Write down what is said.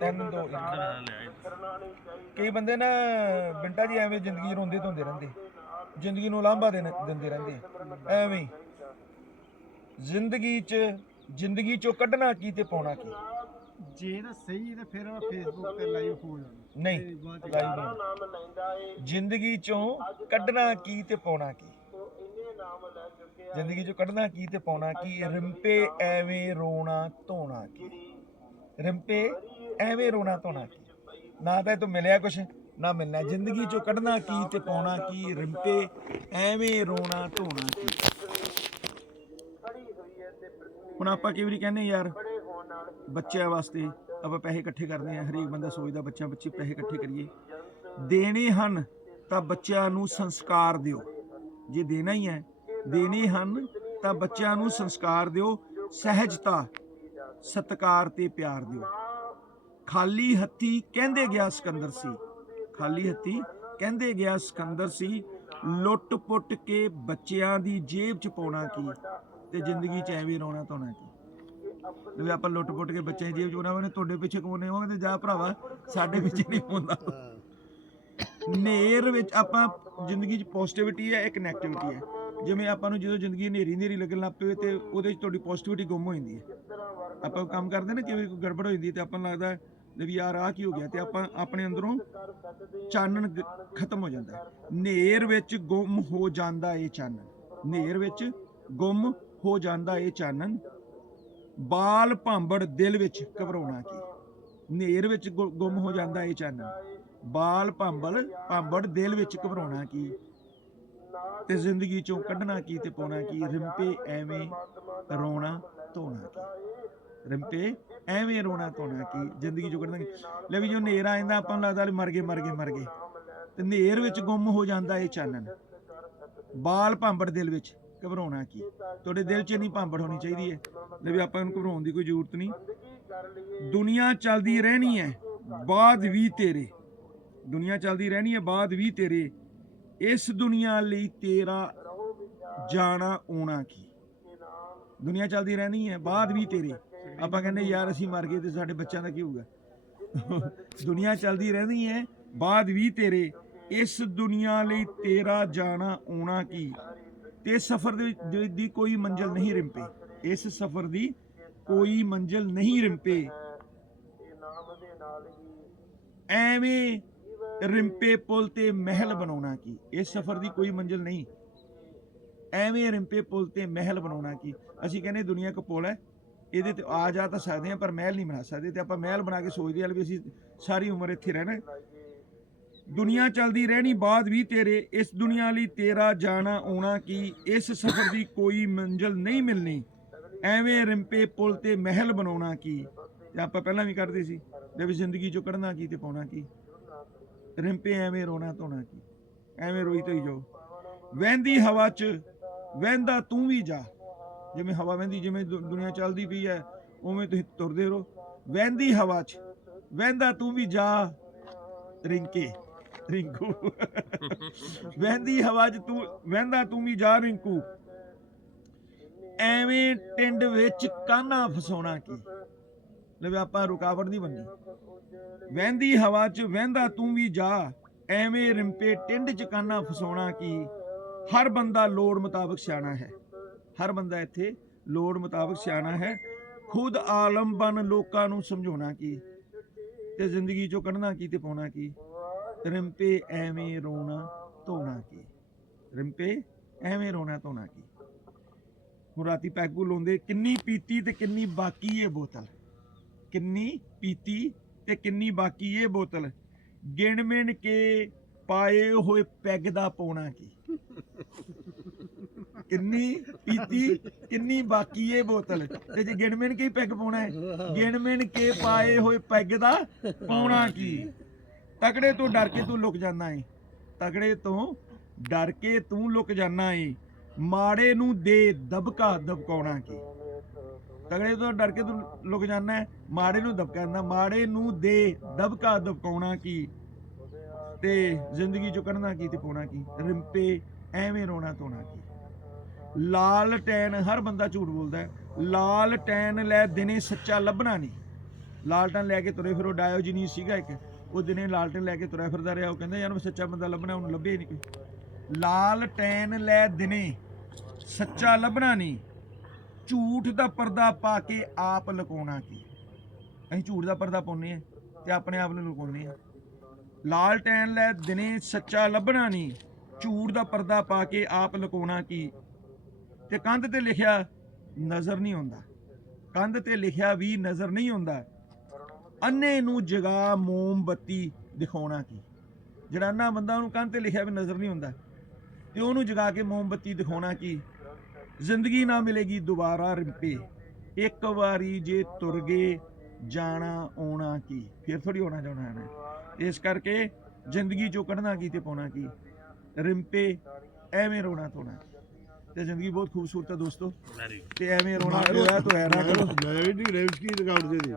ਤਿੰਨ ਦੋ ਕਈ ਬੰਦੇ ਨਾ ਬਿੰਟਾ ਜੀ ਐਵੇਂ ਜ਼ਿੰਦਗੀ ਰੋਂਦੇ ਧੋਂਦੇ ਰਹਿੰਦੇ। ਜ਼ਿੰਦਗੀ ਨੂੰ ਲਾਂਭਾ ਦੇਣ ਦਿੰਦੇ ਰਹਿੰਦੇ। ਐਵੇਂ। ਜ਼ਿੰਦਗੀ 'ਚ ਜ਼ਿੰਦਗੀ 'ਚੋਂ ਕੱਢਣਾ ਕੀ ਤੇ ਪਾਉਣਾ ਕੀ? ਜੇ ਤਾਂ ਸਹੀ ਤੇ ਫਿਰ ਉਹ ਫੇਸਬੁੱਕ ਤੇ ਲਾਈਵ ਹੋ ਜਾਣਾ। ਨਹੀਂ ਲਾਈਵ ਨਹੀਂ। ਜ਼ਿੰਦਗੀ 'ਚੋਂ ਕੱਢਣਾ ਕੀ ਤੇ ਪਾਉਣਾ ਕੀ? ਜ਼ਿੰਦਗੀ 'ਚੋਂ ਕੱਢਣਾ ਕੀ ਤੇ ਪਾਉਣਾ ਕੀ? ਰਿੰਪੇ ਐਵੇਂ ਰੋਣਾ ਧੋਣਾ ਕੀ? ਰਿੰਪੇ ਐਵੇਂ ਰੋਣਾ ਧੋਣਾ ਕੀ? ਨਾ ਤਾਂ ਇਹ ਤੋਂ ਮਿਲਿਆ ਕੁਛ, ਨਾ ਮਿਲਣਾ। ਜ਼ਿੰਦਗੀ 'ਚੋਂ ਕੱਢਣਾ ਕੀ ਤੇ ਪਾਉਣਾ ਕੀ ਰਿੰਪੇ ਐਵੇਂ ਰੋਣਾ ਧੋਣਾ ਕੀ? ਹੁਣ ਆਪਾਂ ਕਈ ਵਾਰੀ ਕਹਿੰਦੇ ਯਾਰ, ਬੱਚਿਆਂ ਵਾਸਤੇ ਆਪਾਂ ਪੈਸੇ ਇਕੱਠੇ ਕਰਦੇ ਆ ਹਰੇਕ ਬੰਦਾ ਸੋਚਦਾ ਬੱਚਿਆਂ ਬੱਚੇ ਪੈਸੇ ਇਕੱਠੇ ਕਰੀਏ। ਦੇਣੇ ਹਨ ਤਾਂ ਬੱਚਿਆਂ ਨੂੰ ਸੰਸਕਾਰ ਦਿਓ। ਜੇ ਦੇਣਾ ਹੀ ਹੈ, ਦੇਣੇ ਹਨ ਤਾਂ ਬੱਚਿਆਂ ਨੂੰ ਸੰਸਕਾਰ ਦਿਓ। ਸਹਿਜਤਾ, ਸਤਕਾਰ ਤੇ ਪਿਆਰ ਦਿਓ। ਖਾਲੀ ਹੱਥੀ ਕਹਿੰਦੇ ਗਿਆ ਸਿਕੰਦਰ ਸੀ। ਖਾਲੀ ਹੱਥੀ ਕਹਿੰਦੇ ਗਿਆ ਸਿਕੰਦਰ ਸੀ, ਲੁੱਟ ਪੁੱਟ ਕੇ ਬੱਚਿਆਂ ਦੀ ਜੇਬ ਚ ਪਾਉਣਾ ਕੀ ਤੇ ਜ਼ਿੰਦਗੀ ਚ ਐਵੇਂ ਰੋਣਾ ਧੋਣਾ ਕੀ? ਜੇ ਆਪਾਂ ਲੁੱਟ ਪੁੱਟ ਕੇ ਬੱਚਿਆਂ ਦੀ ਜੇਬ ਚ ਪਾਉਣਾ ਉਹਨੇ ਤੁਹਾਡੇ ਪਿੱਛੇ ਕਮਾਉਣੇ ਹੋਣਗੇ ਤੇ ਜਾ ਭਰਾਵਾ, ਸਾਡੇ ਪਿੱਛੇ ਨਹੀਂ ਪਾਉਂਦਾ। ਨੇਰ ਵਿੱਚ ਆਪਾਂ ਜ਼ਿੰਦਗੀ 'ਚ ਪੋਜ਼ਿਟਿਵਿਟੀ ਹੈ, ਇੱਕ ਨੈਗੇਟਿਵਿਟੀ ਹੈ। ਜਿਵੇਂ ਆਪਾਂ ਨੂੰ ਜਦੋਂ ਜ਼ਿੰਦਗੀ ਨੇਰੀ ਨੇਰੀ ਲੱਗਣ ਲੱਗ ਪਵੇ ਤੇ ਉਹਦੇ 'ਚ ਤੁਹਾਡੀ ਪੋਜ਼ਿਟਿਵਿਟੀ ਗੁੰਮ ਹੋ ਜਾਂਦੀ ਹੈ। ਆਪਾਂ ਕੰਮ ਕਰਦੇ ਨਾ, ਕਿਵੇਂ ਕੋਈ ਗੜਬੜ ਹੋ ਜਾਂਦੀ ਹੈ ਤੇ ਆਪਾਂ ਨੂੰ ਲੱਗਦਾ ਵੀ ਯਾਰ ਆਹ ਕੀ ਹੋ ਗਿਆ ਤੇ ਆਪਾਂ ਆਪਣੇ ਅੰਦਰੋਂ ਚਾਨਣ ਗ- ਖਤਮ ਹੋ ਜਾਂਦਾ ਹੈ। ਨੇਰ ਵਿੱਚ ਗੁੰਮ ਹੋ ਜਾਂਦਾ ਏ ਚਾਨਣ। ਨੇਰ ਵਿੱਚ ਗੁੰਮ ਹੋ ਜਾਂਦਾ ਏ ਚਾਨਣ। ਬਾਲ ਭਾਂਬੜ ਦਿਲ ਵਿੱਚ ਘਬਰਾਉਣਾ ਕੀ? ਨੇਰ ਵਿੱਚ ਗੁ- ਗੁੰਮ ਹੋ ਜਾਂਦਾ ਏ ਚਾਨਣ। ਬਾਲ ਭਾਂਬੜ ਭਾਂਬੜ ਦਿਲ ਵਿੱਚ ਘਬਰਾਉਣਾ ਕੀ? ਤੇ ਜ਼ਿੰਦਗੀ ਚੋਂ ਕੱਢਣਾ ਕੀ ਤੇ ਪਾਉਣਾ ਕੀ? ਰਿੰਪੇ ਐਵੇਂ ਰੋਣਾ ਧੋਣਾ ਕੀ? ਰਿੰਪੇ ਐਵੇਂ ਰੋਣਾ ਧੋਣਾ ਕੀ, ਜ਼ਿੰਦਗੀ ਚੋਂ ਕੱਢਣਾ ਲੈ ਵੀ ਜੋ ਨੇਰ ਆ ਜਾਂਦਾ ਆਪਾਂ ਨੂੰ ਲੱਗਦਾ ਮਰ ਗਏ ਮਰ ਗਏ ਮਰ ਗਏ। ਤੇ ਨੇਰ ਵਿੱਚ ਗੁੰਮ ਹੋ ਜਾਂਦਾ ਏ ਚਾਨਣ। ਬਾਲ ਭਾਂਬੜ ਦਿਲ ਵਿੱਚ, ਘਬਰਾਉਣਾ ਕੀ। ਤੁਹਾਡੇ ਦਿਲ 'ਚ ਨਹੀਂ ਭਾਂਬੜ ਹੋਣੀ ਚਾਹੀਦੀ ਹੈ। ਲੈ ਵੀ ਆਪਾਂ ਨੂੰ ਘਬਰਾਉਣ ਦੀ ਕੋਈ ਜ਼ਰੂਰਤ ਨਹੀਂ। ਦੁਨੀਆ ਚੱਲਦੀ ਰਹਿਣੀ ਹੈ, ਬਾਅਦ ਵੀ ਤੇਰੇ। ਦੁਨੀਆ ਚੱਲਦੀ ਰਹਿਣੀ ਹੈ, ਬਾਅਦ ਵੀ ਤੇਰੇ। ਇਸ ਦੁਨੀਆ ਲਈ ਤੇਰਾ ਜਾਣਾ ਆਉਣਾ ਕੀ। ਦੁਨੀਆ ਚੱਲਦੀ ਰਹਿਣੀ ਹੈ, ਬਾਅਦ ਵੀ ਤੇਰੇ। ਆਪਾਂ ਕਹਿੰਦੇ ਯਾਰ ਅਸੀਂ ਮਰ ਗਏ ਤੇ ਸਾਡੇ ਬੱਚਿਆਂ ਦਾ ਕੀ ਹੋਊਗਾ? ਦੁਨੀਆ ਚੱਲਦੀ ਰਹਿਣੀ ਹੈ ਬਾਅਦ ਵੀ ਤੇਰੇ। ਇਸ ਦੁਨੀਆ ਲਈ ਤੇਰਾ ਜਾਣਾ ਆਉਣਾ ਕੀ? ਤੇ ਸਫ਼ਰ ਦੀ ਕੋਈ ਮੰਜ਼ਿਲ ਨਹੀਂ ਰਿੰਪੇ। ਇਸ ਸਫ਼ਰ ਦੀ ਕੋਈ ਮੰਜ਼ਿਲ ਨਹੀਂ ਰਿੰਪੇ। ਐਵੇਂ ਰਿੰਪੇ ਪੁੱਲ ਤੇ ਮਹਿਲ ਬਣਾਉਣਾ ਕੀ? ਇਸ ਸਫ਼ਰ ਦੀ ਕੋਈ ਮੰਜ਼ਿਲ ਨਹੀਂ। ਐਵੇਂ ਰਿੰਪੇ ਪੁੱਲ ਤੇ ਮਹਿਲ ਬਣਾਉਣਾ ਕੀ? ਅਸੀਂ ਕਹਿੰਦੇ ਦੁਨੀਆ ਕੋ ਪੁੱਲ ਹੈ। ਇਹਦੇ ਤੇ ਆ ਜਾ ਤਾਂ ਸਕਦੇ ਹਾਂ, ਪਰ ਮਹਿਲ ਨਹੀਂ ਬਣਾ ਸਕਦੇ ਤੇ ਆਪਾਂ ਮਹਿਲ ਬਣਾ ਕੇ ਸੋਚਦੇ ਹਾਂ ਵੀ ਅਸੀਂ ਸਾਰੀ ਉਮਰ ਇੱਥੇ ਰਹਿਣਾ ਹੈ। ਦੁਨੀਆ ਚੱਲਦੀ ਰਹਿਣੀ ਬਾਅਦ ਵੀ ਤੇਰੇ, ਇਸ ਦੁਨੀਆ ਲਈ ਤੇਰਾ ਜਾਣਾ ਆਉਣਾ ਕੀ, ਇਸ ਸਫ਼ਰ ਦੀ ਕੋਈ ਮੰਜ਼ਿਲ ਨਹੀਂ ਮਿਲਣੀ। ਐਵੇਂ ਰਿੰਪੇ ਪੁਲ ਤੇ ਮਹਿਲ ਬਣਾਉਣਾ ਕੀ, ਤੇ ਆਪਾਂ ਪਹਿਲਾਂ ਵੀ ਕਰਦੇ ਸੀ ਜੇ ਵੀ ਜ਼ਿੰਦਗੀ ਚੋਂ ਕੱਢਣਾ ਕੀ ਤੇ ਪਾਉਣਾ ਕੀ। ਰਿੰਪੇ ਐਵੇਂ ਰੋਣਾ ਧੋਣਾ ਕੀ, ਐਵੇਂ ਰੋਈ ਧੋਈ ਜਾਓ। ਵਹਿੰਦੀ ਹਵਾ 'ਚ, ਵਹਿੰਦਾ ਤੂੰ ਵੀ ਜਾ। ਜਿਵੇਂ ਹਵਾ ਵਹਿੰਦੀ ਜਿਵੇਂ ਦੁਨੀਆ ਚੱਲਦੀ ਪਈ ਹੈ ਉਵੇਂ ਤੁਸੀਂ ਤੁਰਦੇ ਰਹੋ। ਵਹਿੰਦੀ ਹਵਾ 'ਚ ਵਹਿੰਦਾ ਤੂੰ ਵੀ ਜਾ ਰਿੰਕੇ ਰਿੰਕੂ। ਵਹਿੰਦੀ ਹਵਾ 'ਚ ਤੂੰ ਵਹਿੰਦਾ ਤੂੰ ਵੀ ਜਾ ਰਿੰਕੂ। ਐਵੇਂ ਟਿੰਡ ਵਿੱਚ ਕਾਨਾ ਫਸਾਉਣਾ ਕੀ? ਲਵੇ ਆਪਾਂ ਰੁਕਾਵਟ ਨਹੀਂ ਬੰਨੀ ਵਹਿੰਦੀ ਹਵਾ 'ਚ ਵਹਿੰਦਾ ਤੂੰ ਵੀ ਜਾ ਐਵੇਂ ਰਿੰਪੇ ਟਿੰਡ 'ਚ ਕਾਨਾ ਫਸਾਉਣਾ ਕੀ? ਹਰ ਬੰਦਾ ਲੋੜ ਮੁਤਾਬਕ ਸਿਆਣਾ ਹੈ। ਹਰ ਬੰਦਾ ਇੱਥੇ ਲੋੜ ਮੁਤਾਬਕ ਸਿਆਣਾ ਹੈ। ਖੁਦ ਆਲਮ ਬਨ ਲੋਕਾਂ ਨੂੰ ਸਮਝਾਉਣਾ ਕੀ? ਤੇ ਜ਼ਿੰਦਗੀ 'ਚੋਂ ਕੱਢਣਾ ਕੀ ਤੇ ਪਾਉਣਾ ਕੀ? ਰਿੰਪੇ ਐਵੇਂ ਰੋਣਾ ਧੋਣਾ ਕੀ? ਰਿੰਪੇ ਐਵੇਂ ਰੋਣਾ ਧੋਣਾ ਕੀ? ਹੁਣ ਰਾਤੀ ਪੈਗੂ ਲਾਉਂਦੇ, ਕਿੰਨੀ ਪੀਤੀ ਤੇ ਕਿੰਨੀ ਬਾਕੀ ਇਹ ਬੋਤਲ? ਕਿੰਨੀ ਪੀਤੀ ਤੇ ਕਿੰਨੀ ਬਾਕੀ ਇਹ ਬੋਤਲ? ਗਿਣ ਮਿਣ ਕੇ ਪਾਏ ਹੋਏ ਪੈਗ ਦਾ ਪਾਉਣਾ ਕੀ? ਕਿੰਨੀ ਪੀਤੀ, ਕਿੰਨੀ ਬਾਕੀ ਇਹ ਬੋਤਲ। ਤੇ ਜੇ ਗਿਣ ਕੇ ਹੀ ਪੈਗ ਪਾਉਣਾ ਹੈ ਗਿਣ ਕੇ ਪਾਏ ਹੋਏ ਪੈਗ ਦਾ ਪਾਉਣਾ ਕੀ? ਤਕੜੇ ਤੋਂ ਡਰ ਕੇ ਤੂੰ ਲੁਕ ਜਾਂਦਾ ਏ। ਤਕੜੇ ਤੋਂ ਡਰ ਕੇ ਤੂੰ ਲੁਕ ਜਾਂਦਾ ਏ। ਮਾੜੇ ਨੂੰ ਦੇ ਦਬਕਾ ਦਬਕਾਉਣਾ ਕੀ? ਤਗੜੇ ਤੋਂ ਡਰ ਕੇ ਤੂੰ ਲੁਕ ਜਾਂਦਾ ਮਾੜੇ ਨੂੰ ਦਬਕਾਉਂਦਾ ਮਾੜੇ ਨੂੰ ਦੇ ਦਬਕਾ ਦਬਕਾਉਣਾ ਕੀ? ਤੇ ਜ਼ਿੰਦਗੀ ਚੋਂ ਕੱਢਣਾ ਕੀ ਤੇ ਪਾਉਣਾ ਕੀ? ਰਿੰਪੇ ਐਵੇਂ ਰੋਣਾ ਧੋਣਾ ਕੀ? ਲਾਲ ਟੈਨ, ਹਰ ਬੰਦਾ ਝੂਠ ਬੋਲਦਾ ਹੈ। ਲਾਲ ਟੈਨ ਲੈ ਦਿਨੇ ਸੱਚਾ ਲੱਭਣਾ ਨਹੀਂ। ਲਾਲਟਨ ਲੈ ਕੇ ਤੁਰੇ ਫਿਰੋ ਡਾਇਓਜੀਨੀਸ ਸੀਗਾ ਇੱਕ। ਉਹ ਦਿਨੇ ਲਾਲਟਨ ਲੈ ਕੇ ਤੁਰਿਆ ਫਿਰਦਾ ਰਿਹਾ। ਉਹ ਕਹਿੰਦਾ, ਯਾਰ ਮੈਂ ਸੱਚਾ ਬੰਦਾ ਲੱਭਣਾ, ਉਹਨੂੰ ਲੱਭਿਆ ਹੀ ਨਹੀਂ ਕੋਈ। ਲਾਲਟੈਨ ਲੈ ਦਿਨੇ ਸੱਚਾ ਲੱਭਣਾ ਨਹੀਂ। ਝੂਠ ਦਾ ਪਰਦਾ ਪਾ ਕੇ ਆਪ ਲੁਕਾਉਣਾ ਕੀ? ਅਸੀਂ ਝੂਠ ਦਾ ਪਰਦਾ ਪਾਉਂਦੇ ਆ ਤੇ ਆਪਣੇ ਆਪ ਨੂੰ ਲੁਕਾਉਂਦੇ ਆ ਲਾਲਟੈਨ ਲੈ ਦਿਨੇ ਸੱਚਾ ਲੱਭਣਾ ਨਹੀਂ। ਝੂਠ ਦਾ ਪਰਦਾ ਪਾ ਕੇ ਆਪ ਲੁਕਾਉਣਾ ਕੀ? ਤੇ ਕੰਧ ਤੇ ਲਿਖਿਆ ਨਜ਼ਰ ਨਹੀਂ ਆਉਂਦਾ ਕੰਧ ਤੇ ਲਿਖਿਆ ਵੀ ਨਜ਼ਰ ਨਹੀਂ ਆਉਂਦਾ ਅੰਨੇ ਨੂੰ ਜਗਾ ਮੋਮਬੱਤੀ ਦਿਖਾਉਣਾ ਕੀ? ਜਿਹੜਾ ਅੰਨਾ ਬੰਦਾ ਉਹਨੂੰ ਕੰਧ ਤੇ ਲਿਖਿਆ ਵੀ ਨਜ਼ਰ ਨਹੀਂ ਆਉਂਦਾ ਤੇ ਉਹਨੂੰ ਜਗਾ ਕੇ ਮੋਮਬੱਤੀ ਦਿਖਾਉਣਾ ਕੀ? ਜ਼ਿੰਦਗੀ ਨਾ ਮਿਲੇਗੀ ਦੁਬਾਰਾ ਰਿੰਪੇ ਇੱਕ ਵਾਰੀ ਜੇ ਤੁਰ ਗਏ, ਜਾਣਾ ਆਉਣਾ ਕੀ? ਫਿਰ ਥੋੜੀ ਆਉਣਾ ਜਾਣਾ ਹੈ ਇਸ ਕਰਕੇ ਜ਼ਿੰਦਗੀ ਚੋਂ ਕੱਢਣਾ ਕੀ ਤੇ ਪਾਉਣਾ ਕੀ? ਰਿੰਪੇ ਐਵੇਂ ਰੋਣਾ ਧੋਣਾ। ਤੇ ਜ਼ਿੰਦਗੀ ਬਹੁਤ ਖੂਬਸੂਰਤ ਹੈ ਦੋਸਤੋ। ਤੇ ਐਵੇਂ ਰੋਣਾ ਰੋਇਆ ਧੋਇਆ ਨਾ ਕਰੋ। ਮੈਂ ਵੀ ਨਹੀਂ ਰੇਵਸ ਕੀ ਰਿਕਾਰਡ ਦੇ ਦੀ